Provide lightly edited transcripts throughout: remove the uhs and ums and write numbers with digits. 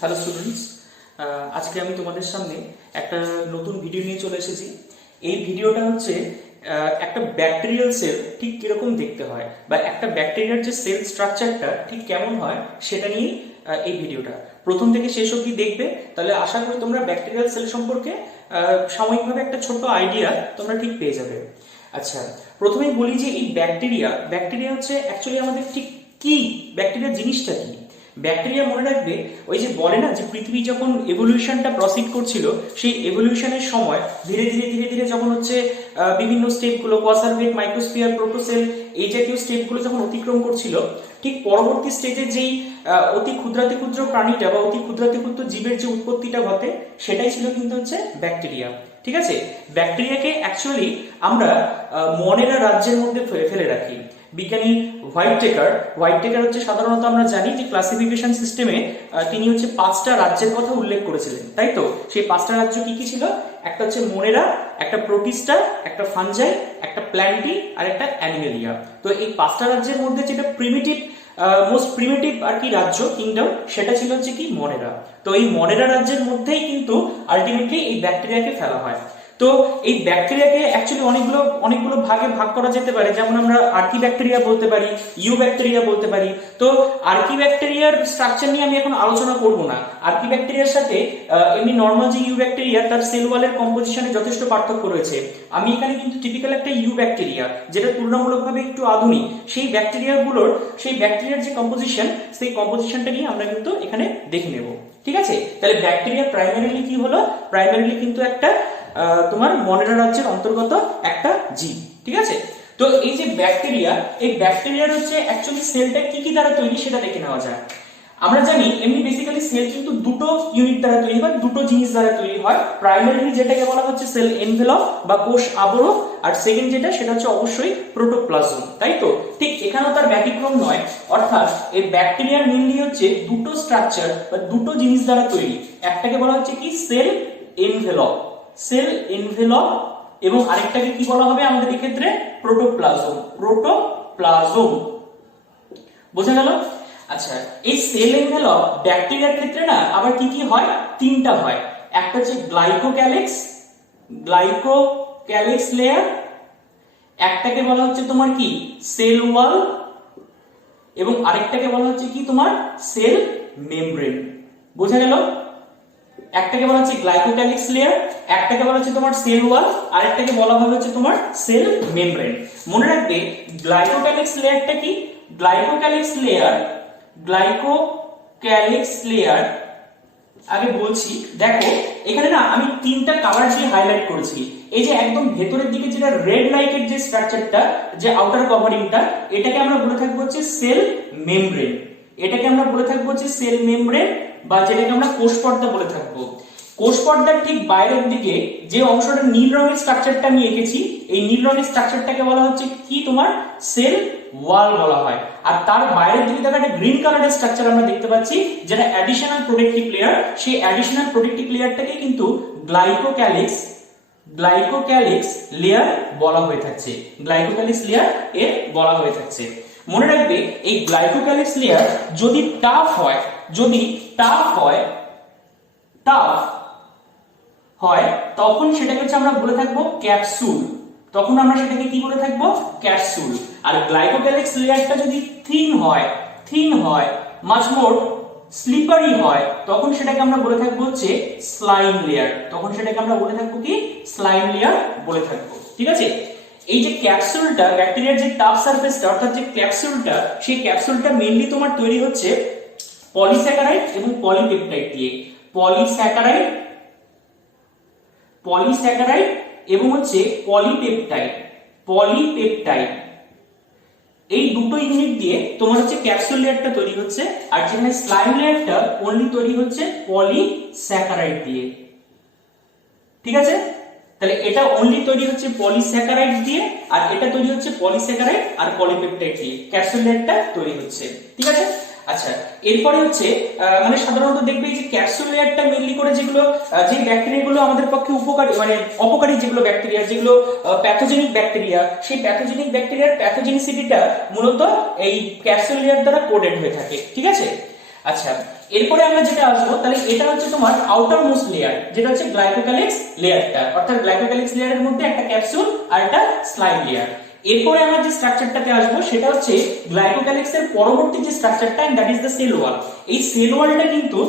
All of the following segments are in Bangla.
হ্যালো স্টুডেন্টস, আজকে আমি তোমাদের সামনে একটা নতুন ভিডিও নিয়ে চলে এসেছি। এই ভিডিওটা হচ্ছে একটা ব্যাকটেরিয়াল সেল ঠিক কিরকম দেখতে হয় বা একটা ব্যাকটেরিয়ার যে সেল স্ট্রাকচারটা ঠিক কেমন হয় সেটা নিয়ে এই ভিডিওটা প্রথম থেকে শেষ অবধি দেখবে। তাহলে আশা করি তোমরা ব্যাকটেরিয়াল সেল সম্পর্কে সাময়িকভাবে একটা ছোট্ট আইডিয়া তোমরা ঠিক পেয়ে যাবে। আচ্ছা, প্রথমেই বলি যে এই ব্যাকটেরিয়া হচ্ছে অ্যাকচুয়ালি আমাদের ঠিক কি, ব্যাকটেরিয়া জিনিসটা কি। ব্যাকটেরিয়া মনে রাখবে, ওই যে বলে না যে পৃথিবী যখন এভলিউশনটা প্রসিড করছিল, সেই এভলিউশনের সময় ধীরে ধীরে ধীরে ধীরে যখন হচ্ছে বিভিন্ন স্টেপগুলো কোয়াসারভেট, মাইক্রোস্ফিয়ার, প্রোটোসেল এই জাতীয় স্টেপগুলো যখন অতিক্রম করছিল, ঠিক পরবর্তী স্টেজে যেই অতি ক্ষুদ্রাতি ক্ষুদ্র প্রাণীটা বা অতি ক্ষুদ্রাতি ক্ষুদ্র জীবের যে উৎপত্তিটা ঘটে সেটাই ছিল কিন্তু হচ্ছে ব্যাকটেরিয়া। ঠিক আছে, ব্যাকটেরিয়াকে অ্যাকচুয়ালি আমরা মনেরা রাজ্যের মধ্যে ফেলে রাখি। বিজ্ঞানী হোয়াইট টেকার হচ্ছে সাধারণত আমরা জানি যে ক্লাসিফিকেশন সিস্টেমে তিনি হচ্ছে 5টা রাজ্যের কথা উল্লেখ করেছিলেন, তাই তো? সেই 5টা রাজ্য কি কি ছিল? একটা হচ্ছে মোনেরা, একটা প্রোটিস্টা, একটা ফানজাই, একটা প্ল্যান্টি আর একটা অ্যানিমেলিয়া। তো এই 5টা রাজ্যের মধ্যে যেটা মোস্ট প্রিমিটিভ আর কি রাজ্য, কিংডম, সেটা ছিল হচ্ছে কি মনেরা। তো এই মনেরা রাজ্যের মধ্যেই কিন্তু আলটিমেটলি এই ব্যাকটেরিয়াকে ফেলা হয়। তো এই ব্যাকটেরিয়াকে অ্যাকচুয়ালি অনেকগুলো ভাগে ভাগ করা যেতে পারে, যেমন আমরা আর্কি ব্যাকটেরিয়া বলতে পারি, ইউ ব্যাকটেরিয়া বলতে পারি। তো আর্কি ব্যাকটেরিয়ার স্ট্রাকচার নিয়ে আমি এখন আলোচনা করব না। আর্কি ব্যাকটেরিয়ার সাথে এমনি নর্মাল যে ইউ ব্যাকটেরিয়া, তার সেল ওয়ালের কম্পোজিশনে যথেষ্ট পার্থক্য রয়েছে। আমি এখানে কিন্তু টিপিক্যাল একটা ইউ ব্যাকটেরিয়া, যেটা তুলনামূলকভাবে একটু আধুনিক, সেই ব্যাকটেরিয়ার যে কম্পোজিশন, সেই কম্পোজিশনটা নিয়ে আমরা কিন্তু এখানে দেখে নেব। ঠিক আছে, তাহলে ব্যাকটেরিয়া প্রাইমারিলি কি হলো? প্রাইমারিলি কিন্তু একটা তোমার মনেরা রাজ্যের অন্তর্গত একটা জীব। ঠিক আছে, তো এই যে ব্যাকটেরিয়া, এই ব্যাকটেরিয়ার হচ্ছে অ্যাকচুয়ালি সেলটা কি কি দ্বারা তৈরি সেটা দেখে নেওয়া যায়। আমরা জানি এমনি বেসিক্যালি সেল কিন্তু দুটো ইউনিট দ্বারা তৈরি হয়, দুটো জিনিস দ্বারা তৈরি হয়। প্রাইমারিলি যেটাকে বলা হচ্ছে সেল এনভেলপ বা কোষ আবরণ, আর সেকেন্ড যেটা সেটা হচ্ছে অবশ্যই প্রোটোপ্লাজম, তাই তো? ঠিক এখানেও তার ব্যতিক্রম নয়, অর্থাৎ এই ব্যাকটেরিয়ার মেইনলি হচ্ছে দুটো স্ট্রাকচার বা দুটো জিনিস দ্বারা তৈরি। একটাকে বলা হচ্ছে কি এনভেলপ সেল এনভেলপ, এবং আরেকটাকে কি বলা হবে আমাদের এই ক্ষেত্রে? প্রোটোপ্লাজম। বোঝা গেল? আচ্ছা, এই সেল এনভেলপ ব্যাকটেরিয়ার ক্ষেত্রে না আবার কি কি হয়? তিনটা হয়। একটা হচ্ছে গ্লাইকোক্যালিক্স লেয়ার, একটাকে বলা হচ্ছে তোমার কি সেল ওয়াল, এবং আরেকটাকে বলা হচ্ছে কি তোমার সেল মেমব্রেন। বোঝা গেল? একটাকে বলা হচ্ছে গ্লাইকোক্যালিক্স লেয়ার, একটাকে বলা হচ্ছে তোমার সেল ওয়াল, আরেকটাকে বলা হবে হচ্ছে তোমার সেল মেমব্রেন। মনে রাখবে গ্লাইকোক্যালিক্স লেয়ারটা কি? গ্লাইকোক্যালিক্স লেয়ার আগে বলছি। দেখো এখানে না আমি তিনটা কালার দিয়ে হাইলাইট করেছি। এই যে একদম ভেতরের দিকে যেটা রেড লাইকের যে স্ট্রাকচারটা, যে আউটার কভারিংটা, এটাকে আমরা বলে থাকবো হচ্ছে সেল মেমব্রেন। বা যেটাকে আমরা কোষ পর্দা বলে থাকবো। কোষ পর্দার ঠিক বাইরের দিকে যে অংশটা নীল রঙের স্ট্রাকচারটা আমি এঁকেছি, এই নীল রঙের স্ট্রাকচারটাকে বলা হচ্ছে কি তোমার সেল ওয়াল বলা হয়। আর তার বাইরের দিকে দেখা একটা গ্রিন কালারের স্ট্রাকচার আমরা দেখতে পাচ্ছি, যেটা অ্যাডিশনাল প্রোটেক্টিভ লেয়ার। সেই অ্যাডিশনাল প্রোটেক্টিভ লেয়ারটাকে কিন্তু গ্লাইকোক্যালিক্স লেয়ার বলা হয়ে থাকছে। মনে রাখবে এই গ্লাইকোক্যালিক্স লেয়ার যদি টাফ হয় তখন সেটাকে হচ্ছে আমরা বলে থাকবো ক্যাপসুল। আর গ্লাইকোক্যালিক্স লেয়ারটা যদি থিন হয় মাচ মোর স্লিপারি হয়, তখন সেটাকে আমরা বলে থাকবো হচ্ছে স্লাইম লেয়ার। ঠিক আছে, এই যে ক্যাপসুলটা, ব্যাকটেরিয়ার যে টাফ সারফেসটা অর্থাৎ যে ক্যাপসুলটা, সেই ক্যাপসুলটা মেইনলি তোমার তৈরি হচ্ছে পলিস্যাকারাইড এবং পলিপেপটাইড দিয়ে। পলিস্যাকারাইড এবং হচ্ছে পলিপেপটাইড, এই দুটো ইউনিট দিয়ে তোমার হচ্ছে ক্যাপসুল লেয়ারটা তৈরি হচ্ছে। আর যেখানে স্লাইম লেয়ারটা অনলি তৈরি হচ্ছে পলিস্যাকারাইড দিয়ে। ঠিক আছে, তাহলে এটা অনলি তৈরি হচ্ছে পলিস্যাকারাইড দিয়ে, আর এটা তৈরি হচ্ছে পলিস্যাকারাইড আর পলিপেপটাইড দিয়ে ক্যাপসুল লেয়ারটা তৈরি হচ্ছে। ঠিক আছে, আচ্ছা এরপরে হচ্ছে মানে সাধারণত দেখবে যে ক্যাপসুল লেয়ারটা মেইনলি করে যেগুলো যে ব্যাকটেরিয়াগুলো আমাদের পক্ষে উপকারী মানে অপকারী যেগুলো ব্যাকটেরিয়া, যেগুলো প্যাথোজেনিক ব্যাকটেরিয়া, সেই প্যাথোজেনিক ব্যাকটেরিয়ার প্যাথোজেনিসিটিটা মূলত এই ক্যাপসুল লেয়ার দ্বারা কোডেড হয়ে থাকে। ঠিক আছে, আচ্ছা, এরপরে আমরা যেটা আসবো, তাহলে এটা হচ্ছে তোমার আউটার মোস্ট লেয়ার, যেটা হচ্ছে গ্লাইকোক্যালিক্স লেয়ারটা, অর্থাৎ গ্লাইকোক্যালিক্স লেয়ারের মধ্যে একটা ক্যাপসুল আর একটা স্লাইম লেয়ার। এরপরে আমরা যে স্ট্রাকচারটাতে আসবো সেটা হচ্ছে গ্লাইকোক্যালিক্স এর পরবর্তী যে স্ট্রাকচারটা, and that is the cell wall. এই সেল ওয়ালটা কিন্তু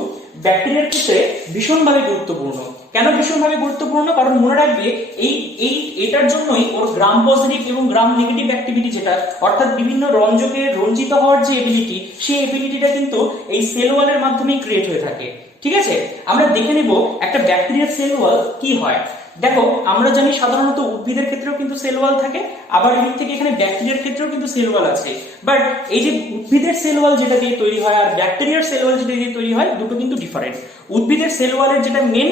ব্যাকটেরিয়ার ক্ষেত্রে ভীষণভাবে গুরুত্বপূর্ণ। কেন ভীষণভাবে গুরুত্বপূর্ণ? কারণ মনে রাখবে এই এই এটার জন্যই ওর গ্রাম পজিটিভ এবং গ্রাম নেগেটিভ অ্যাক্টিভিটি, যেটা অর্থাৎ বিভিন্ন রঞ্জকে রঞ্জিত হওয়ার যে এবিলিটি, সেই এবিলিটিটা কিন্তু এই সেল ওয়ালের মাধ্যমেই ক্রিয়েট হয়ে থাকে। ঠিক আছে, আমরা দেখে নেব একটা ব্যাকটেরিয়ার সেল ওয়াল কি হয়। দেখো, আমরা জানি সাধারণত উদ্ভিদের ক্ষেত্রেও কিন্তু সেল ওয়াল থাকে, আবার এদিক থেকে এখানে ব্যাকটেরিয়ার ক্ষেত্রেও কিন্তু সেল ওয়াল আছে। বাট এই যে উদ্ভিদের সেল ওয়াল যেটা দিয়ে তৈরি হয় আর ব্যাকটেরিয়ার সেল ওয়াল যেটা দিয়ে তৈরি হয়, দুটো কিন্তু ডিফারেন্ট। উদ্ভিদের সেল ওয়ালের যেটা মেন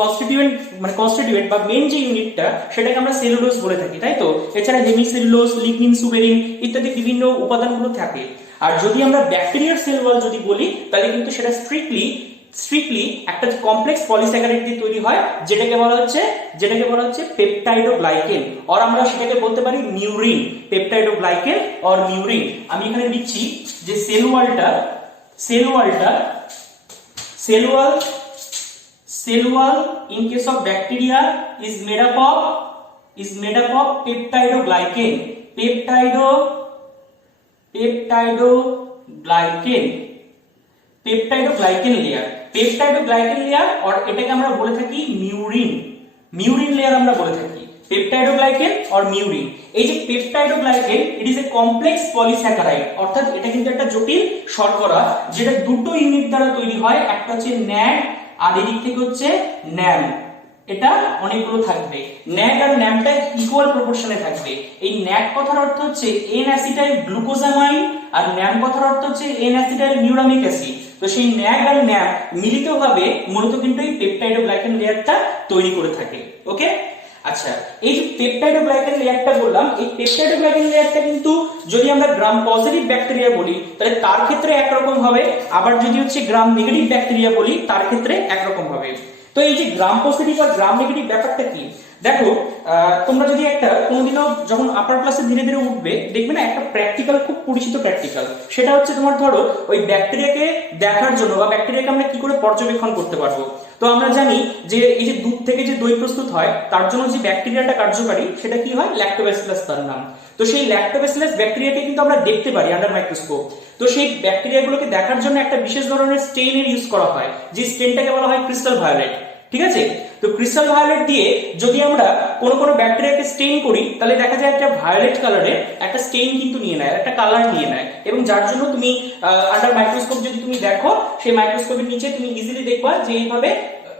কনস্টিটিউয়েন্ট বা মেন যে ইউনিটটা, সেটাকে আমরা সেলুলোজ বলে থাকি, তাই তো? এছাড়া হেমিসেলুলোজ, লিগনিন, সুবেরিন ইত্যাদি বিভিন্ন উপাদানগুলো থাকে। আর যদি আমরা ব্যাকটেরিয়ার সেল ওয়াল যদি বলি, তাহলে কিন্তু সেটা স্ট্রিক্টলি একটা কমপ্লেক্স পলিস্যাকারাইড দিয়ে তৈরি হয়, যেটাকে বলা হচ্ছে পেপটাইডোগ্লাইকেন, আর আমরা সেটাকে বলতে পারি মিউরিন, পেপটাইডোগ্লাইকেন অর মিউরিন। আমি এখানে লিখছি যে sell wall in case of bacteria is made up of peptidoglycan layer, और এটাকে আমরা বলে থাকি মিউরিন লেয়ার আমরা বলে থাকি, পেপটাইডোগ্লাইকেন অর মিউরিন। এই যে peptidoglycan, it is A complex polysaccharide, অর্থাৎ এটা কিন্তু একটা জটিল শর্করা, যেটা দুটো ইউনিট দ্বারা তৈরি হয়, একটা হচ্ছে ন্যাড আর এদিক থেকে হচ্ছে ন্যাম। এটা অনেকগুলো থাকবে, ন্যাড আর ন্যামটা ইকুয়াল প্রপোর্শনে থাকবে। এই ন্যাড কথার অর্থ হচ্ছে এন অ্যাসিটাইল গ্লুকোজামাইন, আর ন্যাম কথার অর্থ হচ্ছে এন অ্যাসিটাইল মিউরামিক অ্যাসিড। তো সেই ন্যাড আর ন্যাম মিলিতভাবে মূলত কিন্তু এই পেপটাইডোগ্লাইকেন লেয়ারটা তৈরি করে থাকে। ওকে, আচ্ছা, এই যে পেপটাইডোগ্লাইকেন লেয়ারটা বললাম, এই পেপটাইডোগ্লাইকেন লেয়ারটা কিন্তু যদি আমরা গ্রাম পজিটিভ ব্যাকটেরিয়া বলি, তাহলে তার ক্ষেত্রে একরকম হবে, আবার যদি হচ্ছে গ্রাম নেগেটিভ ব্যাকটেরিয়া বলি, তার ক্ষেত্রে একরকম হবে। তো এই যে গ্রাম পজিটিভ আর গ্রাম নেগেটিভ ব্যাপারটা কি, দেখো, তোমরা যদি একটা কোনোদিনও যখন আপার ক্লাসে ধীরে ধীরে উঠবে, দেখবে না একটা প্র্যাকটিক্যাল, খুব পরিচিত প্র্যাকটিক্যাল, সেটা হচ্ছে তোমার ধরো ওই ব্যাকটেরিয়াকে দেখার জন্য বা ব্যাকটেরিয়াকে আমরা কি করে পর্যবেক্ষণ করতে পারবো। তো আমরা জানি যে এই যে দুধ থেকে যে দই প্রস্তুত হয়, তার জন্য যে ব্যাকটেরিয়াটা কার্যকারী, সেটা কি হয়, ল্যাক্টোব্যাসিলাস তার নাম। তো সেই ল্যাক্টোব্যাসিলাস ব্যাকটেরিয়াকে কিন্তু আমরা দেখতে পারি আন্ডার মাইক্রোস্কোপ। তো সেই ব্যাকটেরিয়াগুলোকে দেখার জন্য একটা বিশেষ ধরনের স্টেইনের ইউজ করা হয়, যে স্টেইনটাকে বলা হয় ক্রিস্টাল ভায়োলেট। ঠিক আছে, তো ক্রিস্টাল ভায়োলেট দিয়ে যদি আমরা কোনো ব্যাকটেরিয়াকে স্টেইন করি, তাহলে দেখা যায় একটা ভায়োলেট কালারের একটা স্টেইন কিন্তু নিয়ে নেয়, একটা কালার নিয়ে নেয়, এবং যার জন্য তুমি আন্ডার মাইক্রোস্কোপ যদি তুমি দেখো, সেই মাইক্রোস্কোপের নিচে তুমি ইজিলি দেখবা যে এইভাবে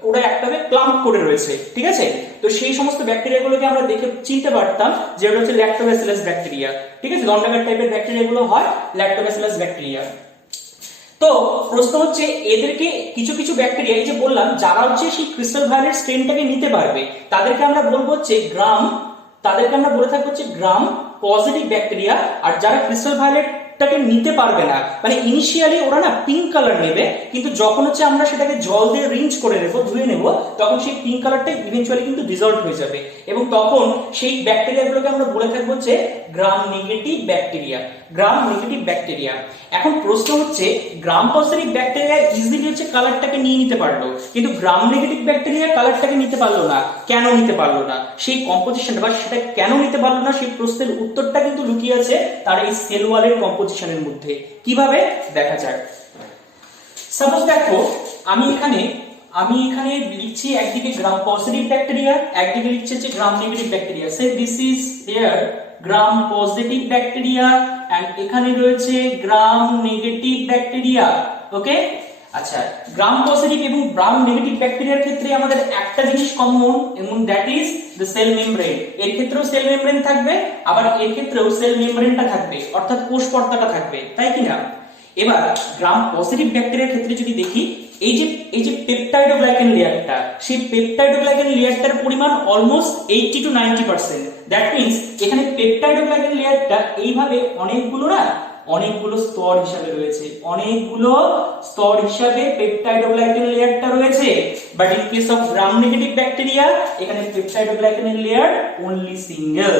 ওরা একটাভাবে ক্লাম্প করে রয়েছে। ঠিক আছে, তো সেই সমস্ত ব্যাকটেরিয়াগুলোকে আমরা দেখে চিনতে পারতাম যে ওটা হচ্ছে ল্যাক্টোব্যাসিলাস ব্যাকটেরিয়া। ঠিক আছে, দণ্ডাকার টাইপের ব্যাকটেরিয়াগুলো হয় ল্যাক্টোব্যাসিলাস ব্যাকটেরিয়া। তো প্রশ্ন হচ্ছে, এদেরকে কিছু কিছু ব্যাকটেরিয়া, এই যে বললাম, যারা হচ্ছে সেই ক্রিস্টাল ভায়োলেট স্ট্রেনটাকে নিতে পারবে, তাদেরকে আমরা বলবো হচ্ছে তাদেরকে আমরা বলে থাকবো হচ্ছে গ্রাম পজিটিভ ব্যাকটেরিয়া। আর যারা ক্রিস্টাল ভায়োলেটটাকে নিতে পারবে না, মানে ইনিশিয়ালি ওরা না পিঙ্ক কালার নেবে, কিন্তু যখন হচ্ছে আমরা সেটাকে জল দিয়ে রিঞ্চ করে নেবো, ধুয়ে নেবো, তখন সেই পিঙ্ক কালারটা ইভেন্চুয়ালি কিন্তু ডিজলভ হয়ে যাবে, এবং তখন সেই ব্যাকটেরিয়াগুলোকে আমরা বলে থাকবো হচ্ছে গ্রাম নেগেটিভ ব্যাকটেরিয়া। এখন প্রশ্ন হচ্ছে, গ্রাম পজিটিভ ব্যাকটেরিয়া ইজিলি হচ্ছে কালারটাকে নিয়ে নিতে পারলো, কিন্তু গ্রাম নেগেটিভ ব্যাকটেরিয়া কালারটাকে নিতে পারলো না। কেন নিতে পারলো না? সেই কম্পোজিশনটা বা সেটা কেন নিতে পারলো না, সেই প্রশ্নের উত্তরটা কিন্তু লুকিয়ে আছে তার এই সেল ওয়ালের কম্পোজিশনের মধ্যে। কিভাবে দেখা যাক। সাপোজ দেখো, আমি এখানে লিখছি একদিকে গ্রাম পজিটিভ ব্যাকটেরিয়া, একদিকে লিখছি হচ্ছে গ্রাম নেগেটিভ ব্যাকটেরিয়া। সে this is here gram positive bacteria and এখানে রয়েছে গ্রাম নেগেটিভ ব্যাকটেরিয়া। ওকে, আচ্ছা, গ্রাম পজিটিভ এবং গ্রাম নেগেটিভ ব্যাকটেরিয়ার ক্ষেত্রে আমাদের একটা জিনিস কমন, এবং that is the cell membrane. এর ক্ষেত্রেও সেল মেমব্রেন থাকবে, আবার এর ক্ষেত্রেও সেল মেমব্রেনটা থাকবে, অর্থাৎ কোষ পর্দাটা থাকবে, তাই কি না? এবার গ্রাম পজিটিভ ব্যাকটেরিয়ার ক্ষেত্রে যদি দেখি, এই যে পেপটাইডোগ্লাইকেন লেয়ারটা, সেই পেপটাইডোগ্লাইকেন লেয়ারটার পরিমাণ অলমোস্ট 80 to 90%। দ্যাট মিন্স এখানে পেপটাইডোগ্লাইকেন লেয়ারটা এইভাবে অনেকগুলো স্তর হিসাবে পেপটাইডোগ্লাইকেন লেয়ারটা রয়েছে। But in case of gram negative bacteria, এখানে peptidoglycan layer only single.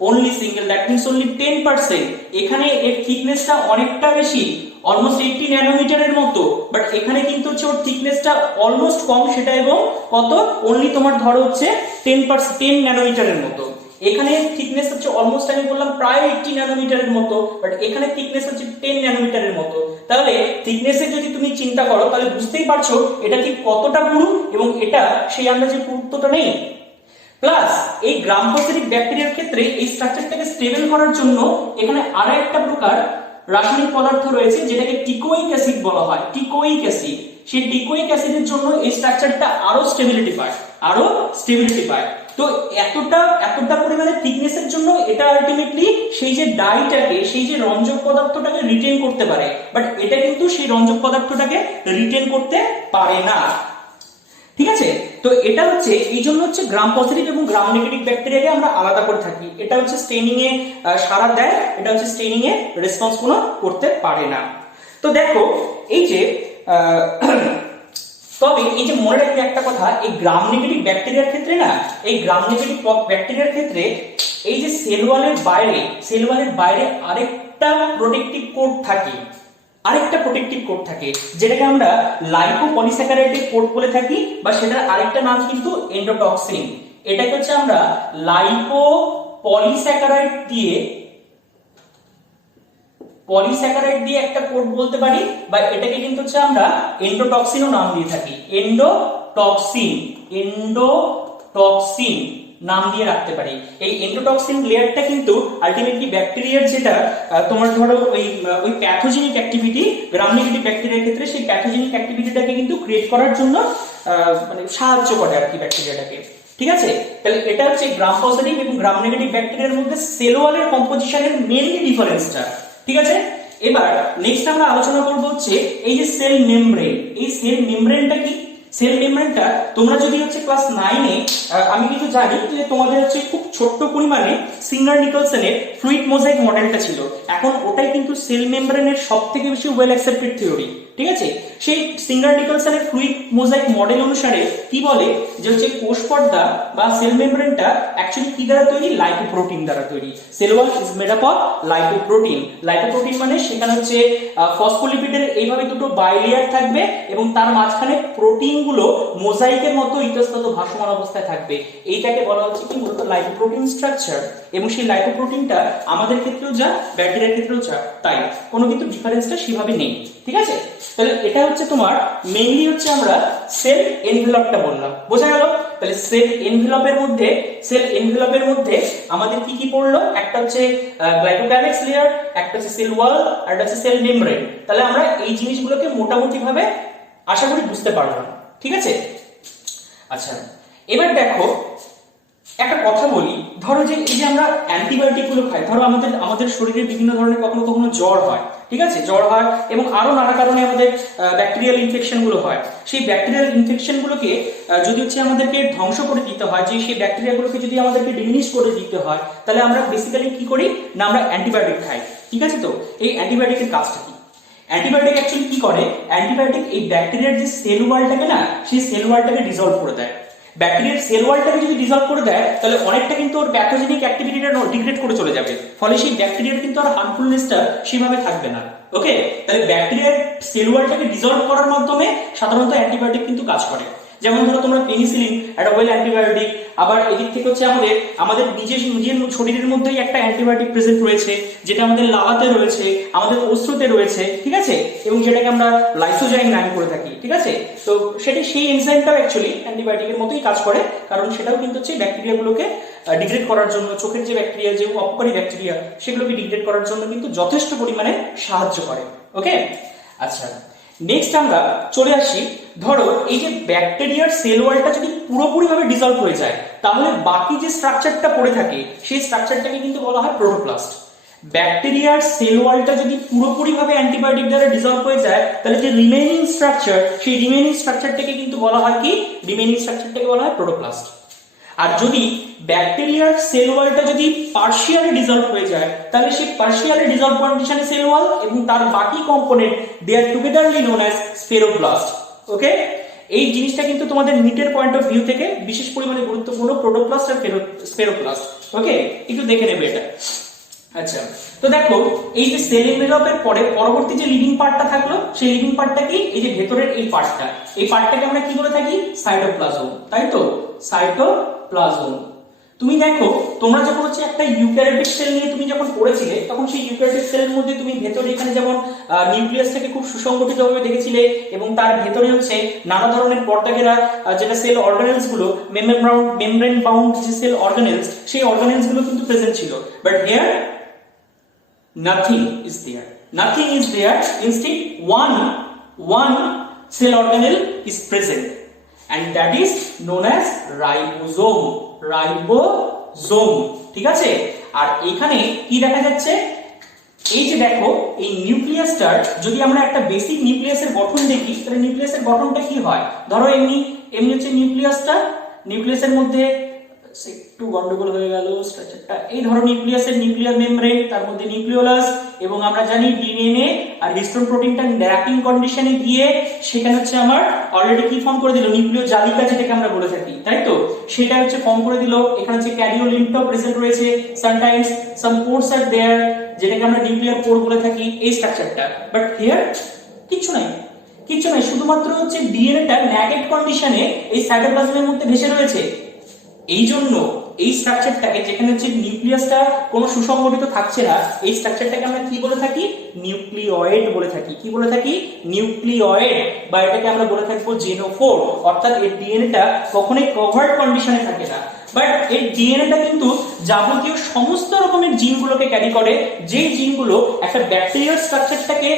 only single, that means only 10%। এখানে এর থিকনেসটা অনেকটা বেশি, অলমোস্ট 80 ন্যানোমিটারের মতো, বাট এখানে কিন্তু হচ্ছে ওর থিকনেসটা অলমোস্ট কম সেটা, এবং কত, অনলি তোমার ধরো হচ্ছে 10 ন্যানোমিটারের মতো। এখানে থিকনেস হচ্ছে অলমোস্ট আমি বললাম প্রায় 80 ন্যানোমিটারের মতো, বাট এখানে থিকনেস হচ্ছে 10 ন্যানোমিটারের মতো। তাহলে থিকনেসে যদি তুমি চিন্তা করো তাহলে বুঝতেই পারছো এটা ঠিক কতটা পুরু, এবং এটা সেই আন্দাজে পুরুত্বটা নেই। প্লাস এই গ্রাম পজিটিভ ব্যাকটেরিয়ার ক্ষেত্রে এই স্ট্রাকচারটাকে স্টেবল করার জন্য এখানে আরো একটা প্রকার রাসায়নিক পদার্থ রয়েছে যেটাকে টিকোইক অ্যাসিড বলা হয়, টিকোইক অ্যাসিড। সেই টিকোইক অ্যাসিডের জন্য এই স্ট্রাকচারটা আরো স্টেবিলিটি পায়। তো এতটা পরিমাণে থিকনেসের জন্য এটা আলটিমেটলি সেই যে ডাইটাকে, সেই যে রঞ্জক পদার্থটাকে রিটেইন করতে পারে, বাট এটা কিন্তু সেই রঞ্জক পদার্থটাকে রিটেইন করতে পারে না। ঠিক আছে, তো এটা হচ্ছে এই জন্য হচ্ছে গ্রাম পজিটিভ এবং গ্রাম নেগেটিভ ব্যাকটেরিয়াকে আমরা আলাদা করে থাকি। এটা হচ্ছে স্টেনিং এ সাড়া দেয়, এটা হচ্ছে স্টেনিং এ রেসপন্স কোনো করতে পারে না। তো দেখো এই যে তবে এই যে মনে রাখবে একটা কথা, এই গ্রাম নেগেটিভ ব্যাকটেরিয়ার ক্ষেত্রে না, এই গ্রাম নেগেটিভ ব্যাকটেরিয়ার ক্ষেত্রে এই যে সেল ওয়ালের বাইরে আরেকটা প্রোটেক্টিভ কোড থাকে, যেটাকে আমরা লাইকোপলিস্যাকারাইডের কোড বলে থাকি, বা সেটার আরেকটা নাম কিন্তু এন্ডোটক্সিন। এটাকে হচ্ছে আমরা লাইকোপলিস্যাকারাইড দিয়ে একটা কোড বলতে পারি, বা এটাকে কিন্তু হচ্ছে আমরা এন্ডোটক্সিনও নাম দিয়ে থাকি। এন্ডোটক্সিন নাম দিয়ে রাখতে পারি। এই এন্ডোটক্সিন লেয়ারটা কিন্তু আলটিমেটলি ব্যাকটেরিয়ার যেটা তোমার ধরো ওই প্যাথোজেনিক অ্যাক্টিভিটি, গ্রাম নেগেটিভ ব্যাকটেরিয়ার ক্ষেত্রে সেই প্যাথোজেনিক অ্যাক্টিভিটিটাকে কিন্তু ক্রিয়েট করার জন্য মানে সাহায্য করে আর কি ব্যাকটেরিয়াটাকে। ঠিক আছে, তাহলে এটা হচ্ছে গ্রাম পজিটিভ এবং গ্রাম নেগেটিভ ব্যাকটেরিয়ার মধ্যে সেল ওয়ালের কম্পোজিশনের মেইনলি ডিফারেন্সটা। ঠিক আছে, এবার নেক্সট আমরা আলোচনা করব হচ্ছে এই যে সেল মেমব্রেন। এই সেল মেমব্রেনটা কি? সেল মেমব্রেনটা তোমরা যদি হচ্ছে ক্লাস 9 এ, আমি কিন্তু জানি যে তোমাদের হচ্ছে খুব ছোট্ট পরিমাণে সিঙ্গার নিকলসনের ফ্লুইড মোজাইক মডেলটা ছিল, এখন ওটাই কিন্তু সেল মেমব্রেনের সবথেকে বেশি ওয়েল অ্যাকসেপ্টেড থিওরি। ঠিক আছে, সেই সিঙ্গার নিকলসনের ফ্লুইড মোজাইক মডেল অনুসারে কি বলে যে হচ্ছে কোষ পর্দা বা সেল মেমব্রেনটা অ্যাকচুয়ালি কি দ্বারা তৈরি? লাইপোপ্রোটিন দ্বারা তৈরি। Cell wall is made up of lipoprotein. Lipoprotein মানে সেখানে হচ্ছে ফসফোলিপিডের এইভাবে দুটো বাইলেয়ার থাকবে, এবং তার মাঝখানে প্রোটিনগুলো মোজাইকের মতো ইতস্তত ভাসমান অবস্থায় থাকবে। এইটাকে বলা হচ্ছে কি মূলত লাইপোপ্রোটিন স্ট্রাকচার। এবং সেই লাইপোপ্রোটিনটা আমাদের ক্ষেত্রেও যা, ব্যাকটেরিয়ার ক্ষেত্রেও যা, তাই কোনো কিন্তু ডিফারেন্সটা সেভাবে নেই। ঠিক আছে, তাহলে এটা হচ্ছে তোমার মেইনলি হচ্ছে আমরা সেল এনভেলপটা বললাম, বোঝা গেল? তাহলে সেল এনভেলপের মধ্যে আমাদের কি কি পড়লো? একটা হচ্ছে গ্লাইকোক্যালিক্স লেয়ার, একটা হচ্ছে সেল ওয়াল, আর একটা হচ্ছে সেল মেমব্রেন। তাহলে আমরা এই জিনিসগুলোকে মোটামুটি ভাবে আশা করি বুঝতে পারলাম। ঠিক আছে, আচ্ছা এবার দেখো একটা কথা বলি, ধরো যে এই যে আমরা অ্যান্টিবায়োটিক গুলো খাই, ধরো আমাদের শরীরে বিভিন্ন ধরনের কখনো কখনো জ্বর হয়। ঠিক আছে, জ্বর হয় এবং আরো নানা কারণে আমাদের ব্যাকটেরিয়াল ইনফেকশন গুলো হয়। সেই ব্যাকটেরিয়াল ইনফেকশন গুলোকে যদি হচ্ছে আমাদেরকে ধ্বংস করে দিতে হয়, যে সেই ব্যাকটেরিয়া গুলোকে যদি আমাদেরকে ডিমিনিশ করে দিতে হয়, তাহলে আমরা বেসিক্যালি কি করি না, আমরা অ্যান্টিবায়োটিক খাই। ঠিক আছে, তো এই অ্যান্টিবায়োটিকের কাজটা কি? অ্যান্টিবায়োটিক অ্যাকচুয়ালি কি করে? অ্যান্টিবায়োটিক এই ব্যাকটেরিয়ার যে সেল ওয়ালটাকে না, সেই সেল ওয়ালটাকে ডিসলভ করে দেয়। ব্যাকটেরিয়ার সেল ওয়ালটাকে যদি ডিসলভ করে দেয়, তাহলে অনেকটা কিন্তু ওর প্যাথোজেনিক অ্যাক্টিভিটিটা ডিগ্রেড করে চলে যাবে, ফলে সেই ব্যাকটেরিয়ার কিন্তু আর হার্মফুলনেসটা সেভাবে থাকবে না। ওকে, তাহলে ব্যাকটেরিয়ার সেল ওয়ালটাকে ডিসলভ করার মাধ্যমে সাধারণত অ্যান্টিবায়োটিক কিন্তু কাজ করে। যেমন ধরো তোমরা পেনিসিলিন একটা ওয়েল অ্যান্টিবায়োটিক, আবার এদিক থেকে হচ্ছে আমাদের নিজের শরীরের মধ্যেই একটা অ্যান্টিবায়োটিক প্রেজেন্ট রয়েছে, যেটা আমাদের লাভাতে রয়েছে, আমাদের অস্ত্রতে রয়েছে। ঠিক আছে, এবং যেটাকে আমরা লাইসোজাইম নাম করে থাকি। ঠিক আছে, তো সেটা সেই এনজাইমটাও অ্যাকচুয়ালি অ্যান্টিবায়োটিকের মতোই কাজ করে, কারণ সেটাও কিন্তু হচ্ছে ব্যাকটেরিয়াগুলোকে ডিগ্রেড করার জন্য, চোখের যে ব্যাকটেরিয়া, যে অপকারী ব্যাকটেরিয়া, সেগুলোকে ডিগ্রেড করার জন্য কিন্তু যথেষ্ট পরিমাণে সাহায্য করে। ওকে, আচ্ছা নেক্সট আমরা চলে আসি, ধরো এই যে ব্যাকটেরিয়ার সেল ওয়ালটা যদি পুরোপুরিভাবে ডিসলভ হয়ে যায়, তাহলে বাকি যে স্ট্রাকচারটা পড়ে থাকে সেই স্ট্রাকচারটাকে কিন্তু বলা হয় প্রোটোপ্লাস্ট। ব্যাকটেরিয়ার সেল ওয়ালটা যদি পুরোপুরিভাবে অ্যান্টিবায়োটিক দ্বারা ডিসলভ হয়ে যায়, তাহলে যে রিমেইনিং স্ট্রাকচার, সেই রিমেইনিং স্ট্রাকচারটাকে কিন্তু বলা হয় কি? রিমেইনিং স্ট্রাকচারটাকে বলা হয় প্রোটোপ্লাস্ট। আর যদি ব্যাকটেরিয়ার সেল ওয়ালটা যদি পার্শিয়ালি ডিসলভ হয়ে যায়, তাহলে সেই পার্শিয়ালি ডিসলভ কন্ডিশনে সেল ওয়াল এবং তার বাকি কম্পোনেন্ট দে আর টুগেদারলি নোন অ্যাজ স্পেরোব্লাস্ট। ওকে, এই জিনিসটা কিন্তু তোমাদের নিটের পয়েন্ট অফ ভিউ থেকে বিশেষ পরিমাণে গুরুত্বপূর্ণ, প্রোটোপ্লাস্ট আর স্পেরোপ্লাস্ট। ওকে, একটু দেখে নেবে এটা। আচ্ছা, তো দেখো এই যে সেল এনভেলপের পরে পরবর্তী যে লিভিং পার্টটা থাকলো, সেই লিভিং পার্টটা কি, এই যে ভেতরের এই পার্টটা, এই পার্টটাকে আমরা কি বলে থাকি, সাইটোপ্লাজম, তাই তো, সাইটোপ্লাজম। তুমি দেখো তোমরা যখন হচ্ছে একটা ইউক্যারিওটিক সেল নিয়ে তুমি যখন পড়েছিলে, তখন সেই ইউক্যারিওটিক সেলের মধ্যে তুমি ভেতরে এখানে যেমন নিউক্লিয়াসটাকে খুব সুসংগঠিতভাবে দেখেছিলে, এবং তার ভেতরে হচ্ছে নানা ধরনের পর্দা ঘেরা যেটা সেল অর্গানেলস গুলো, মেমব্রেন বাউন্ড যে সেল অর্গানেলস, সেই অর্গানেলস গুলো কিন্তু প্রেজেন্ট ছিল। But here nothing is there. Instead one cell organelle is present, and that is known as ribosome. ঠিক আছে? আর এখানে কি দেখা যাচ্ছে, এই যে দেখো এই নিউক্লিয়াসটার যদি আমরা একটা বেসিক নিউক্লিয়াসের গঠন দেখি, তাহলে নিউক্লিয়াসের গঠনটা কি হয়, ধরো এমনি হচ্ছে নিউক্লিয়াসের মধ্যে একটু গন্ডগোল হয়ে গেল স্ট্রাকচারটা, এই ধরো নিউক্লিয়াসের নিউক্লিয়ার মেমব্রেন, তার মধ্যে নিউক্লিওলাস, এবং আমরা জানি ডিএনএ আর হিস্টোন প্রোটিনটা র্যাপিং কন্ডিশনে গিয়ে সেখানে হচ্ছে আমার অলরেডি কি ফর্ম করে দিল, নিউক্লিয় জালিকা যেটাকে আমরা বলে থাকি, তাই তো, সেটা হচ্ছে ফর্ম করে দিল। এখানে হচ্ছে ক্যারিওলিম্ফটা প্রেজেন্ট রয়েছে, sometimes some pores are there, যেটাকে আমরা নিউক্লিয়ার পোর বলে থাকি, এই স্ট্রাকচারটা। বাট হিয়ার কিচ্ছু নাই, শুধুমাত্র হচ্ছে ডিএনএটা ন্যাগেট কন্ডিশনে এই সাইটোপ্লাজমের মধ্যে ভেসে রয়েছে। এই জন্য এই স্ট্রাকচারটাকে, যেখানে হচ্ছে নিউক্লিয়াসটা কোনো সুসংগঠিত থাকছে না, এই স্ট্রাকচারটাকে আমরা কি বলে থাকি, নিউক্লিওয়েড বলে থাকি। কি বলে থাকি, নিউক্লিওয়েড, বা এটাকে আমরা বলে থাকবো জেনোফোর। অর্থাৎ এর ডিএনএটা কখনোই কভার্ড কন্ডিশনে থাকে না, বাট এই ডিএনএটা কিন্তু যাবতীয় সমস্ত রকমের জিনগুলোকে ক্যারি করে, যে জিনগুলো একটা ব্যাকটেরিয়ার স্ট্রাকচারটাকে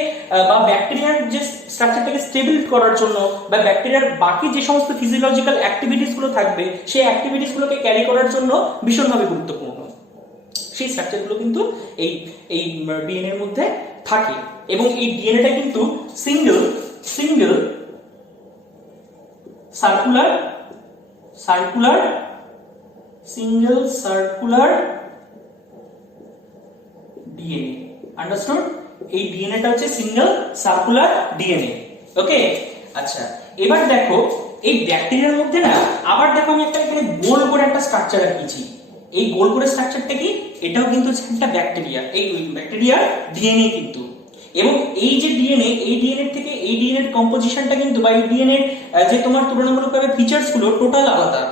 বা ব্যাকটেরিয়ার যে স্ট্রাকচারটাকে স্টেবল করার জন্য, বা ব্যাকটেরিয়ার বাকি যে সমস্ত ফিজিওলজিক্যাল অ্যাক্টিভিটিস গুলো থাকবে, সেই অ্যাক্টিভিটিস গুলোকে ক্যারি করার জন্য ভীষণভাবে গুরুত্বপূর্ণ। সেই স্ট্রাকচারগুলো কিন্তু এই ডিএনএ এর মধ্যে থাকে, এবং এই ডিএনএটা কিন্তু সিঙ্গেল সার্কুলার ডিএনএ। আন্ডারস্টুড? এই ডিএনএটা হচ্ছে সিঙ্গেল সার্কুলার ডিএনএ। ওকে, আচ্ছা, এবার দেখো এই ব্যাকটেরিয়ার মধ্যে না, আবার দেখো আমি একটা এখানে গোল করে একটা স্ট্রাকচার আঁকিয়েছি। এই গোল করে স্ট্রাকচারটা কি, এটাও কিন্তু একটা ব্যাকটেরিয়া, এই ব্যাকটেরিয়ার ডিএনএ কিন্তু। এবং এই যে ডিএনএ, এই ডিএনএ থেকে এই ডিএনএ এর কম্পোজিশনটা কিন্তু, বা এই ডিএনএ যে তোমার তুলনামূলকভাবে ফিচারস গুলো টোটাল আলাদা।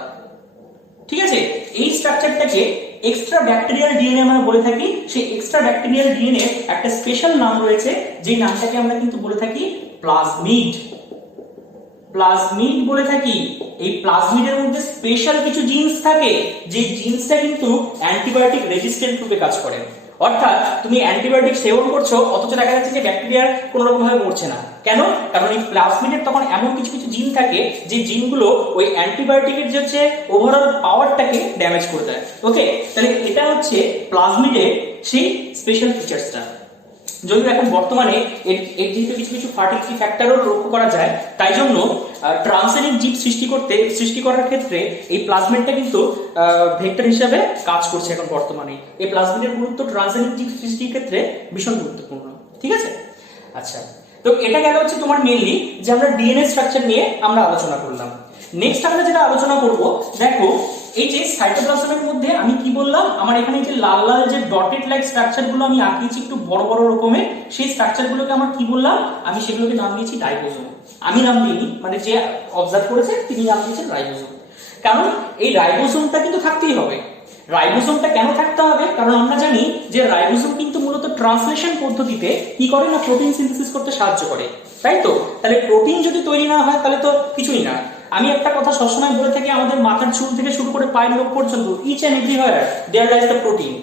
ঠিক আছে? এই স্ট্রাকচারটাকে এক্সট্রা ব্যাকটেরিয়াল ডিএনএ আমরা বলে থাকি। সেই এক্সট্রা ব্যাকটেরিয়াল ডিএনএ একটা স্পেশাল নাম রয়েছে, যে নামটাকে আমরা কিন্তু বলে থাকি প্লাজমিড বলে থাকি। এই প্লাজমিডের মধ্যে স্পেশাল কিছু জিনস থাকে, যে জিনসটা কিন্তু অ্যান্টিবায়োটিক রেজিস্ট্যান্ট রূপে কাজ করে। অর্থাৎ তুমি অ্যান্টিবায়োটিক সেবন করছো, অথচ দেখা যাচ্ছে যে ব্যাকটেরিয়া কোনো রকম ভাবে মরছে না। কেন? কারণ এই প্লাজমিডের তখন এমন কিছু জিন থাকে, যে জিনগুলো ওই অ্যান্টিবায়োটিকের যে হচ্ছে ওভারঅল পাওয়ারটাকে ড্যামেজ করে দেয়। ওকে, তাহলে এটা হচ্ছে প্লাজমিডের সেই স্পেশাল ফিচারসটা। যদিও এখন বর্তমানে এর যেহেতু কিছু ফার্টিলিটি ফ্যাক্টরও লক্ষ্য করা যায়, তাই জন্য ট্রান্সজেনিক জীব সৃষ্টি করার ক্ষেত্রে এই প্লাজমিডটা কিন্তু ভেক্টর হিসেবে কাজ করছে এখন বর্তমানে। এই প্লাজমিডের গুরুত্ব ট্রান্সজেনিক জীব সৃষ্টির ক্ষেত্রে ভীষণ গুরুত্বপূর্ণ। ঠিক আছে? আচ্ছা, তো এটা গেল হচ্ছে তোমার মেইনলি যে আমরা ডিএনএ স্ট্রাকচার নিয়ে আমরা আলোচনা করলাম। নেক্সট আমরা যেটা আলোচনা করব, দেখো এই যে সাইটোপ্লাজমের মধ্যে আমি কি বললাম, আমার এখানে যে লাল লাল যে ডটেড লাইক স্ট্রাকচার গুলো আমি আঁকিয়েছি একটু বড় বড় রকমের, সেই স্ট্রাকচার গুলোকে আমার কি বললাম, আমি সেগুলোকে নাম দিয়েছি রাইবোসোম। আমি নাম দিইনি, মানে যে অবজার্ভ করেছে তিনি নাম দিয়েছেন রাইবোসোম। কারণ এই রাইবোসোমটা কিন্তু থাকতেই হবে। রাইবোসোমটা কেন থাকতে হবে? কারণ আমরা জানি যে রাইবোসোম কিন্তু মূলত ট্রান্সলেশন পদ্ধতিতে কি করে না, প্রোটিন সিনথেসিস করতে সাহায্য করে, তাই তো? তাহলে প্রোটিন যদি তৈরি না হয় তাহলে তো কিছুই না। আমি একটা কথা সবসময় বলে থাকি, আমাদের মাথার চুল থেকে শুরু করে পায়ের নখ পর্যন্ত each and everywhere there lies the protein.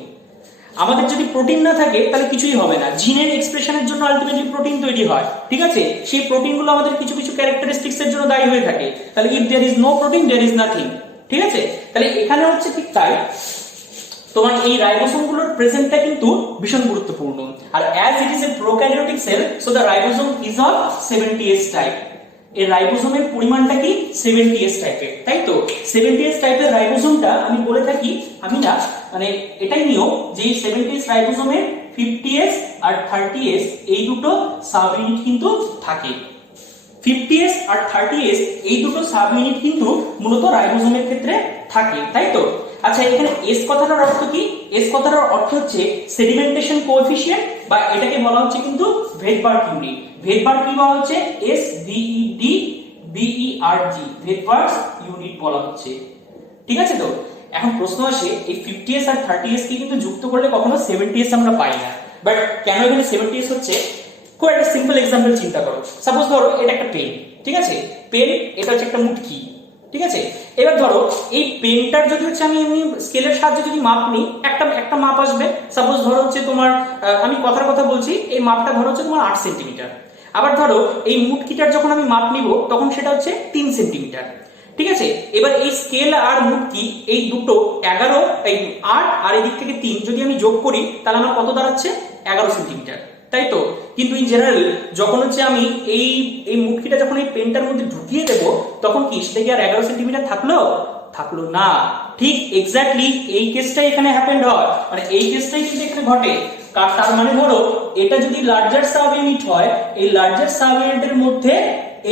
আমাদের যদি প্রোটিন না থাকে তাহলে কিছুই হবে না। জিনের এক্সপ্রেশনের জন্য আলটিমেটলি প্রোটিন তৈরি হয়, ঠিক আছে? সেই প্রোটিনগুলো আমাদের কিছু ক্যারেক্টারিস্টিক্স এর জন্য দায়ী হয়ে থাকে। তাহলে if there is no protein there is nothing. ঠিক আছে? তাহলে এখানে হচ্ছে ঠিক তাই, তোমার এই রাইবোসোমগুলোর প্রেজেন্টটা কিন্তু ভীষণ গুরুত্বপূর্ণ। আর as it is a prokaryotic cell, so the ribosome is of 70S type. এই রাইবোসোমের পরিমাণটা কি 70S টাইপের, তাই তো? 70S টাইপের রাইবোসোমটা আমি বলে থাকি, আমি না মানে এটাই নিয়ম যে 70S রাইবোসোমের 50S আর 30S এই দুটো সাব ইউনিট কিন্তু থাকে। 50s আর 30s এই দুটো সাব ইউনিট কিন্তু মূলত রাইবোজোমের ক্ষেত্রে থাকে, তাই তো? আচ্ছা, এখানে এস কথাটার অর্থ কি? এস কথাটার অর্থ হচ্ছে সেডিমেন্টেশন কোএফিসিয়েন্ট, বা এটাকে বলা হচ্ছে কিন্তু ভেডবার্গ ইউনিট। ভেডবার্গ কি বলা হচ্ছে? S V E D B E R G, Svedberg unit বলা হচ্ছে। ঠিক আছে তো? এখন প্রশ্ন আসে, এই 50s আর 30s কে কিন্তু যুক্ত করলে কখনো 70s আমরা পাই না, বাট কেন এখানে 70s হচ্ছে? খুব একটা সিম্পল এক্সাম্পল চিন্তা করো। সাপোজ ধরো এটা একটা পেন, ঠিক আছে? পেন, এটা হচ্ছে একটা মুটকি, ঠিক আছে? এবার ধরো এই পেনটার যদি হচ্ছে আমি এমনি স্কেলের সাহায্যে যদি মাপ নিই, একটা মাপ আসবে। সাপোজ ধরো হচ্ছে তোমার, আমি কথার কথা বলছি, এই মাপটা ধরো হচ্ছে তোমার 8 সেন্টিমিটার। আবার ধরো এই মুটকিটার যখন আমি মাপ নিব তখন সেটা হচ্ছে 3 সেন্টিমিটার। ঠিক আছে? এবার এই স্কেল আর মুটকি এই দুটো 11, এই 8 আর এদিক থেকে 3 যদি আমি যোগ করি তাহলে আমার কত দাঁড়াচ্ছে? 11 সেন্টিমিটার, তাই তো? কিন্তু ইন জেনারেল যখন হচ্ছে আমি এই মুটকিটা যখন এই পেনটার মধ্যে ঢুকিয়ে দেব তখন কি সেটা কি আর 11 সেন্টিমিটার থাকলো না। ঠিক এক্স্যাক্টলি এই কেসটাই এখানে হ্যাপেন্ড হয়, মানে এই কেসটাই কিন্তু এখানে ঘটে। তার মানে ধরো এটা যদি লার্জার সাব ইউনিট হয়, এই লার্জার সাব ইউনিটের মধ্যে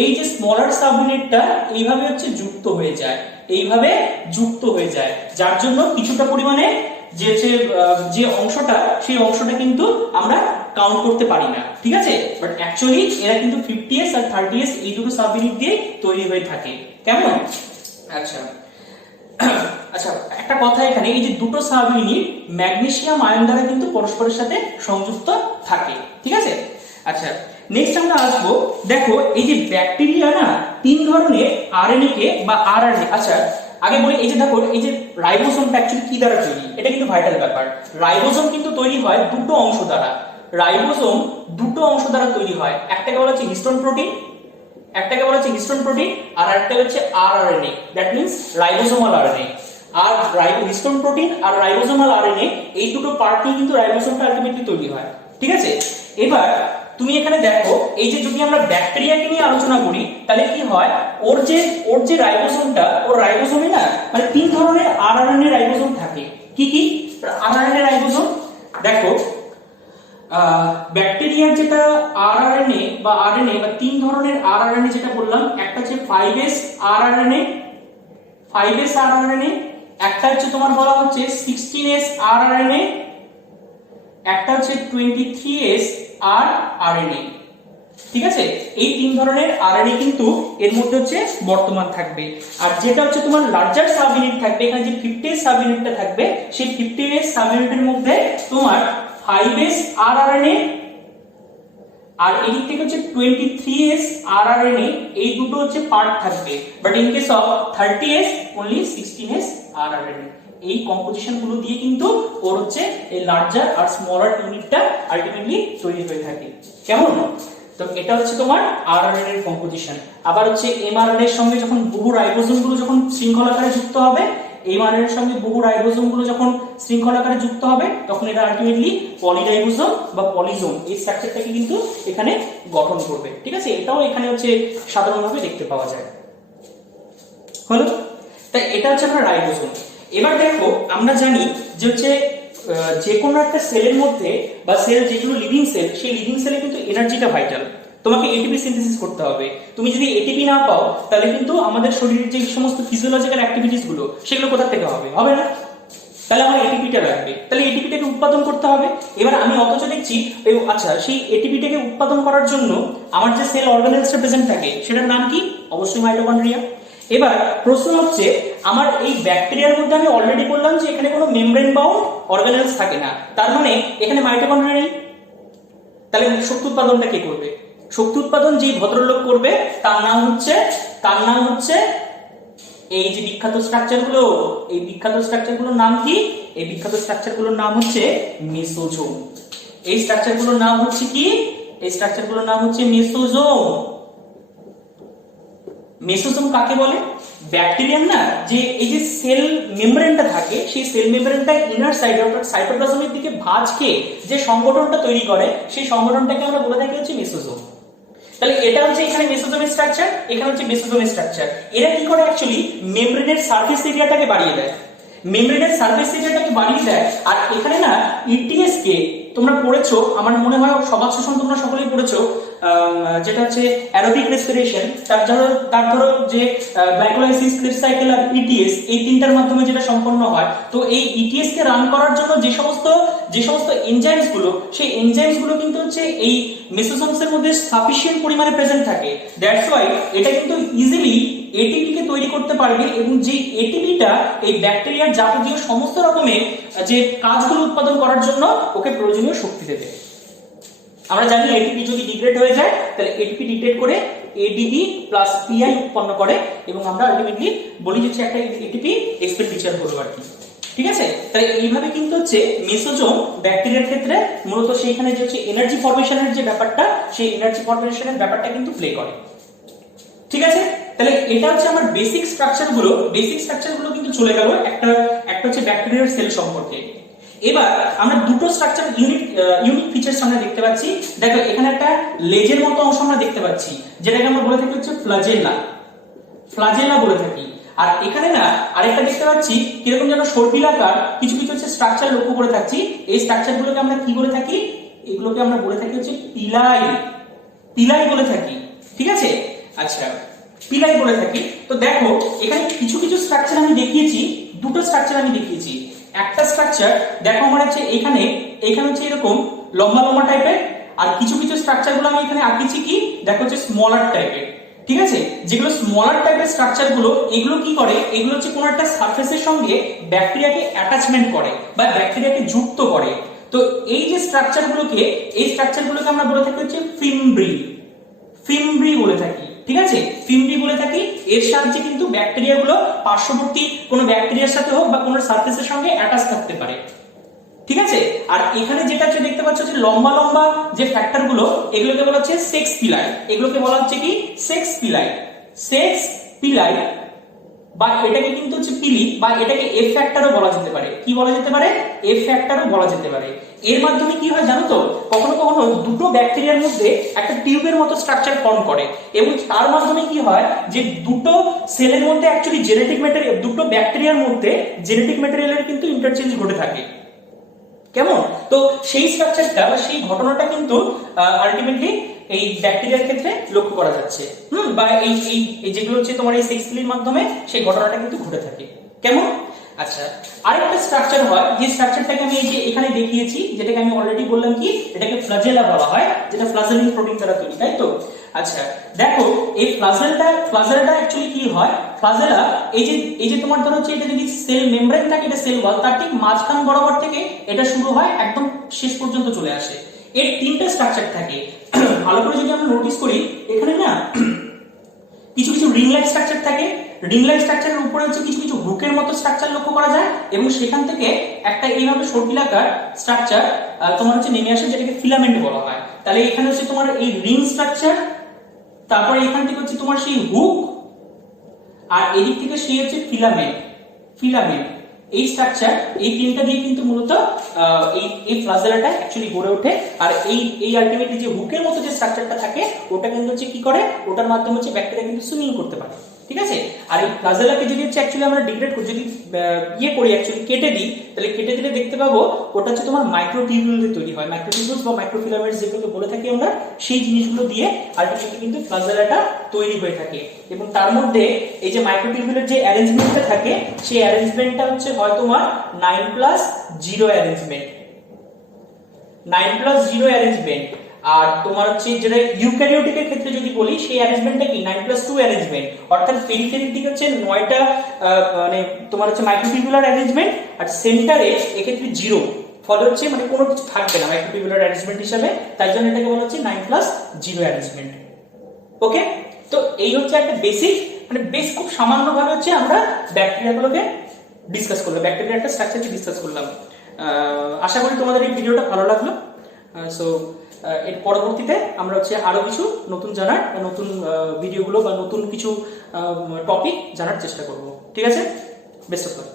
এই যে স্মলার সাব ইউনিটটা এইভাবে হচ্ছে যুক্ত হয়ে যায়, যার জন্য কিছুটা পরিমাণে যে অংশটা, সেই অংশটা কিন্তু আমরা কাউন্ট করতে পারি না। ঠিক আছে? বাট অ্যাকচুয়ালি এরা কিন্তু 50s আর 30s এই দুটো সাব ইউনিট দিয়ে তৈরি হয়ে থাকে। কেমন? আচ্ছা আচ্ছা, একটা কথা এখানে, এই যে দুটো সাব ইউনিট ম্যাগনেসিয়াম আয়ন দ্বারা কিন্তু পরস্পরের সাথে সংযুক্ত থাকে। ঠিক আছে? আচ্ছা, নেক্সট আমরা আসবো, দেখো এই যে ব্যাকটেরিয়া না 3 ধরনের আরএনএ কে বা আরআরএনএ। আচ্ছা আগে বলি, এই যে দেখো এই যে রাইবোসোমটা অ্যাকচুয়ালি কি দ্বারা তৈরি, এটা কিন্তু ভাইটাল ব্যাপার। রাইবোসোম কিন্তু তৈরি হয় দুটো অংশ দ্বারা। রাইবোসোম দুটো অংশ দ্বারা তৈরি হয়, একটাকে বলা হচ্ছে হিস্টোন প্রোটিন, আর একটা হচ্ছে rRNA, that means ribosomal RNA. আর হিস্টোন প্রোটিন আর রাইবোসোমাল আরএনএ এই দুটো পার্ট নিয়ে কিন্তু রাইবোসোমটা আলটিমেটলি তৈরি হয়। ঠিক আছে? এবার তুমি এখানে দেখো, এই যে যদি আমরা ব্যাকটেরিয়াকে নিয়ে আলোচনা করি তাহলে কি হয়, ওর যে রাইবোসোমটা, ওর রাইবোসোমে না মানে 3 ধরনের আরআরএনএ রাইবোসোম থাকে। কি কি আরআরএনএ রাইবোসোম? দেখো ব্যাকটেরিয়ার যেটা আরআরএনএ বা আরএনএ বা 3 ধরনের আরআরএনএ যেটা বললাম, একটা হচ্ছে 5s আরআরএনএ, একটা হচ্ছে তোমার বলা হচ্ছে 16s আরআরএনএ, একটা হচ্ছে 23s আরআরএনএ। ঠিক আছে? এই 3 ধরনের আরএনএ কিন্তু এর মধ্যে হচ্ছে বর্তমান থাকবে। আর যেটা হচ্ছে তোমার লার্জার সাব ইউনিট থাকবে, এখানে যে 50s সাব ইউনিটটা থাকবে, সেই 50s সাব ইউনিটের মধ্যে তোমার 5s আরআরএনএ আর এই থেকে হচ্ছে 23s আরআরএনএ, এই দুটো হচ্ছে পার্ট থাকবে। But in case of 30s only 16s rRNA. এই কম্পোজিশন গুলো দিয়ে কিন্তু ওর হচ্ছে এই লার্জার আর স্মলার ইউনিটটা আলটিমেটলি তৈরি হয়ে থাকে। কেমন? তো এটা হচ্ছে তোমার আরআরএনএ এর কম্পোজিশন। আবার হচ্ছে এমআরএনএ এর সঙ্গে যখন বহু রাইবোসোম গুলো যখন শৃঙ্খলাকারে যুক্ত হবে, এমআরএনএ এর সঙ্গে বহু রাইবোসোম গুলো যখন শৃঙ্খলাকারে যুক্ত হবে, তখন এটা আলটিমেটলি পলিরাইবোসোম বা পলিজোম এই স্ট্রাকচারটাকে কিন্তু এখানে গঠন করবে। ঠিক আছে? এটাও এখানে হচ্ছে সাধারণভাবে দেখতে পাওয়া যায়। হলো? তাই এটা হচ্ছে আপনার রাইবোসোম। এবার দেখো, আমরা জানি যে হচ্ছে যে কোনো একটা সেলের মধ্যে বা সেল যেগুলো লিভিং সেল, সেই লিভিং সেলে কিন্তু এনার্জিটা ভাইটাল। তোমাকে এটিপি সিনথেসিস করতে হবে। তুমি যদি এটিপি না পাও তাহলে কিন্তু আমাদের শরীরের যে সমস্ত ফিজিওলজিক্যাল অ্যাক্টিভিটিস গুলো, সেগুলো কোথা থেকে হবে না? তাহলে আমার এটিপিটা লাগবে, তাহলে এটিপিটাকে উৎপাদন করতে হবে। এবার আমি অথচ দেখছি, আচ্ছা সেই এটিপিটাকে উৎপাদন করার জন্য আমার যে সেল অর্গানেলসটা প্রেজেন্ট থাকে সেটার নাম কি? অবশ্যই মাইটোকন্ড্রিয়া। এবার প্রশ্ন হচ্ছে, আমার এই ব্যাকটেরিয়ার মধ্যে আমি অলরেডি বললাম যে এখানে কোনো মেমব্রেন বাউন্ড অর্গানেলস থাকে না, তার মানে এখানে মাইটোকন্ড্রিয়া নেই। তাহলে শক্তি উৎপাদনটা কে করবে? শক্তি উৎপাদন যে ভদ্রলোক করবে তার নাম হচ্ছে এই যে বিখ্যাত স্ট্রাকচারগুলো, এই বিখ্যাত স্ট্রাকচারগুলোর নাম কি? এই বিখ্যাত স্ট্রাকচারগুলোর নাম হচ্ছে মেসোজোম। এই স্ট্রাকচারগুলোর নাম হচ্ছে কি? এই স্ট্রাকচারগুলোর নাম হচ্ছে মেসোজোম। মেসোজোম কাকে বলে? ব্যাকটেরিয়ার না যে এই যে সেল মেমব্রেনটা থাকে, সেই সেল মেমব্রেনটা ইনার সাইড অর্থাৎ সাইটোপ্লাজমের দিকে ভাঁজ খেয়ে যে সংগঠনটা তৈরি করে, সেই সংগঠনটাকে আমরা বলে থাকি হচ্ছে মেসোজোম। তাহলে এটা হচ্ছে এখানে মেসোজোমের স্ট্রাকচার, এখানে হচ্ছে মেসোজোমের স্ট্রাকচার। এরা কি করে? অ্যাকচুয়ালি মেমব্রেনের সারফেস এরিয়াটাকে বাড়িয়ে দেয়, আর এখানে না ইটিএস কে তোমরা পড়েছো, আমার মনে হয় সমাজ শোষণ তোমরা সকলেই পড়েছো। যেটা হচ্ছে অ্যারোবিক রেসপিরেশন, তার ধরো যে গ্লাইকোলাইসিস, ক্রেবস সাইকেল আর ইটিএস, এই তিনটার মাধ্যমে যেটা সম্পন্ন হয়। তো এই ইটিএস কে রান করার জন্য যে সমস্ত এনজাইমস গুলো, সেই এনজাইমস গুলো কিন্তু হচ্ছে এই মেসোসোমস এর মধ্যে সাফিসিয়েন্ট পরিমাণে প্রেজেন্ট থাকে। দ্যাটস ওয়াই এটা কিন্তু ইজিলি এটিপি কে তৈরি করতে পারবে, এবং যে এটিপিটা এই ব্যাকটেরিয়ার যাবতীয় সমস্ত রকমের যে কাজগুলো উৎপাদন করার জন্য ওকে প্রয়োজনীয় শক্তি দেবে। আমরা জানি এটিপি যদি ডিগ্রেড হয়ে যায় তাহলে এটিপি ডিগ্রেড করে এডিপি প্লাস পিআই উৎপন্ন করে, এবং আমরা আলটিমেটলি বলি যে একটা এটিপি এক্সপেন্ডিচার হলো আর কি। ঠিক আছে, তাই এইভাবে কিন্তু হচ্ছে মেসোজোম ব্যাকটেরিয়ার ক্ষেত্রে মূলত সেইখানে যে হচ্ছে এনার্জি ফরমেশনের যে ব্যাপারটা, সেই এনার্জি ফরমেশনের ব্যাপারটা কিন্তু প্লে করে। ঠিক আছে, তাহলে এটা হচ্ছে আমার বেসিক স্ট্রাকচারগুলো কিন্তু চলে গেল একটা হচ্ছে ব্যাকটেরিয়ার সেল সম্পর্কে। এবার আমরা দুটো স্ট্রাকচার ইউনিক ফিচারস আমরা দেখতে পাচ্ছি। দেখো এখানে একটা লেজের মতো অংশ আমরা দেখতে পাচ্ছি, যেটাকে আমরা বলে থাকি হচ্ছে ফ্লাজেলা বলে থাকি। আর এখানে না আরেকটা দেখতে পাচ্ছি কিরকম যেন সর্পিলাকার কিছু কিছু হচ্ছে স্ট্রাকচার লক্ষ্য করে থাকছি। এই স্ট্রাকচারগুলোকে আমরা কি বলে থাকি? এগুলোকে আমরা বলে থাকি হচ্ছে পিলাই বলে থাকি। ঠিক আছে, আচ্ছা পিলাই বলে থাকি। তো দেখো এখানে কিছু কিছু স্ট্রাকচার আমি দেখিয়েছি, দুটো স্ট্রাকচার আমি দেখিয়েছি। একটা স্ট্রাকচার দেখো আমার হচ্ছে এখানে হচ্ছে এরকম লম্বা লম্বা টাইপের, আর কিছু কিছু স্ট্রাকচার গুলো আমি এখানে আঁকিছি কি দেখো হচ্ছে স্মলার টাইপের। ঠিক আছে, যেগুলো স্মলার টাইপের স্ট্রাকচার গুলো, এগুলো কি করে? এগুলো হচ্ছে কোনো একটা সারফেসের সঙ্গে ব্যাকটেরিয়াকে অ্যাটাচমেন্ট করে বা ব্যাকটেরিয়াকে যুক্ত করে। তো এই যে স্ট্রাকচারগুলোকে আমরা বলে থাকি হচ্ছে ফিমব্রি বলে থাকি। ঠিক আছে, ফিমব্রি বলে থাকি। এর সাহায্যে কিন্তু ব্যাকটেরিয়া গুলো পার্শ্ববর্তী কোনো ব্যাকটেরিয়ার সাথে হোক বা কোনো সারফেসের সঙ্গে অ্যাটাচ থাকতে পারে। ঠিক আছে, আর এখানে যেটা হচ্ছে দেখতে পাচ্ছ যে লম্বা লম্বা যে ফ্যাক্টর গুলো, এগুলোকে বলা হচ্ছে সেক্স পিলাই, বা এটাকে কিন্তু হচ্ছে পিলি, বা এটাকে এফ ফ্যাক্টরও বলা যেতে পারে। কি বলা যেতে পারে? এফ ফ্যাক্টরও বলা যেতে পারে। এর মাধ্যমে কি হয় জানো তো, কখনো কখনো দুটো ব্যাকটেরিয়ার মধ্যে একটা টিউবের মতো স্ট্রাকচার ফর্ম করে, এবং তার মাধ্যমে কি হয় যে দুটো সেলের মধ্যে অ্যাকচুয়ালি জেনেটিক ম্যাটেরিয়াল, দুটো ব্যাকটেরিয়ার মধ্যে জেনেটিক ম্যাটেরিয়ালের কিন্তু ইন্টারচেঞ্জ ঘটে থাকে। কেমন? তো সেই স্ট্রাকচারটা বা সেই ঘটনাটা কিন্তু আলটিমেটলি এই ব্যাকটেরিয়ার ক্ষেত্রে লক্ষ্য করা যাচ্ছে। বা এই যেগুলো হচ্ছে তোমার এই সেক্স পিলির মাধ্যমে সেই ঘটনাটা কিন্তু ঘটে থাকে। কেমন? আচ্ছা, আরেকটা স্ট্রাকচার হয় যে স্ট্রাকচারটাকে আমি এই যে এখানে দেখিয়েছি, যেটাকে আমি অলরেডি বললাম কি এটাকে ফ্লাজেলা বলা হয়, যেটা ফ্লাজেলিন প্রোটিন দ্বারা তৈরি, তাই তো? আচ্ছা দেখো এই ফ্লাজেলাটা অ্যাকচুয়ালি কি হয়? ফ্লাজেলা এই যে তোমার ধরো হচ্ছে এটা যদি সেল মেমব্রেন থাকে, এটা সেল ওয়াল, তার ঠিক মাঝখান বরাবর থেকে এটা শুরু হয়, একদম শেষ পর্যন্ত চলে আসে। এর তিনটা স্ট্রাকচার থাকে। ভালো করে যদি আমরা নোটিস করি, এখানে না কিছু কিছু রিং লাইক স্ট্রাকচার থাকে। রিং লাইক স্ট্রাকচারের উপরে হচ্ছে কিছু কিছু হুকের মতো স্ট্রাকচার লক্ষ্য করা যায়, এবং সেখান থেকে একটা এইভাবে সর্পিলাকার স্ট্রাকচার তোমার হচ্ছে নেমে আসে, যেটাকে ফিলামেন্ট বলা হয়। তাহলে এখানে হচ্ছে তোমার এই রিং স্ট্রাকচার, তারপরে এখান থেকে হচ্ছে তোমার সেই হুক, আর এদিক থেকে সেই হচ্ছে ফিলামেন্ট। এই স্ট্রাকচার, এই তিনটা দিয়ে কিন্তু মূলত এই ফ্লাজেলাটা অ্যাকচুয়ালি গড়ে ওঠে। আর এই আলটিমেটলি যে হুকের মতো যে স্ট্রাকচারটা থাকে, ওটা কিন্তু হচ্ছে কি করে, ওটার মাধ্যমে হচ্ছে ব্যাকটেরিয়া কিন্তু সুইমিং করতে পারে। ঠিক আছে, আর এই ফ্লাজেলাকে যদি হচ্ছে অ্যাকচুয়ালি আমরা ডিগ্রেড করি, যদি করি অ্যাকচুয়ালি কেটে দিই, তাহলে কেটে দিলে দেখতে পাবো ওটা হচ্ছে তোমার মাইক্রোটিউবিউল দিয়ে তৈরি হয়। মাইক্রোটিউবিউলস বা মাইক্রোফিলামেন্টস যেগুলো বলে থাকি আমরা, সেই জিনিসগুলো দিয়ে আলটিমেটলি কিন্তু ফ্লাজেলাটা তৈরি হয়ে থাকে। এবং তার মধ্যে এই যে মাইক্রোটিউবিউলের যে অ্যারেঞ্জমেন্টটা থাকে, সেই অ্যারেঞ্জমেন্টটা হচ্ছে হয় তোমার 9+0 অ্যারেঞ্জমেন্ট, 9+0 অ্যারেঞ্জমেন্ট। আর তোমার হচ্ছে যেটা ইউক্যারিওটিকের ক্ষেত্রে যদি বলি, সেই অ্যারেঞ্জমেন্টটা কি 9+2 অ্যারেঞ্জমেন্ট। অর্থাৎ পেরিফেরির দিকে হচ্ছে 9টা মানে তোমার হচ্ছে মাইক্রোটিউবুলার অ্যারেঞ্জমেন্ট, আর সেন্টারে এক্ষেত্রে 0, ফলে হচ্ছে মানে কোনো কিছু থাকবে না মাইক্রোটিউবুলার অ্যারেঞ্জমেন্ট হিসাবে, তাই জন্য এটাকে বলা হচ্ছে 9+0 অ্যারেঞ্জমেন্ট। ওকে, তো এই হচ্ছে একটা বেসিক, মানে বেশ খুব সামান্য ভাবে হচ্ছে আমরা ব্যাকটেরিয়াগুলোকে ডিসকাস করলাম, ব্যাকটেরিয়ার একটা স্ট্রাকচারকে ডিসকাস করলাম। আশা করি তোমাদের এই ভিডিওটা ভালো লাগলো। সো এর পরবর্তীতে আমরা হচ্ছে আরো কিছু নতুন জানার, নতুন ভিডিওগুলো বা নতুন কিছু টপিক জানার চেষ্টা করব। ঠিক আছে, বেস্ট অফ লাক।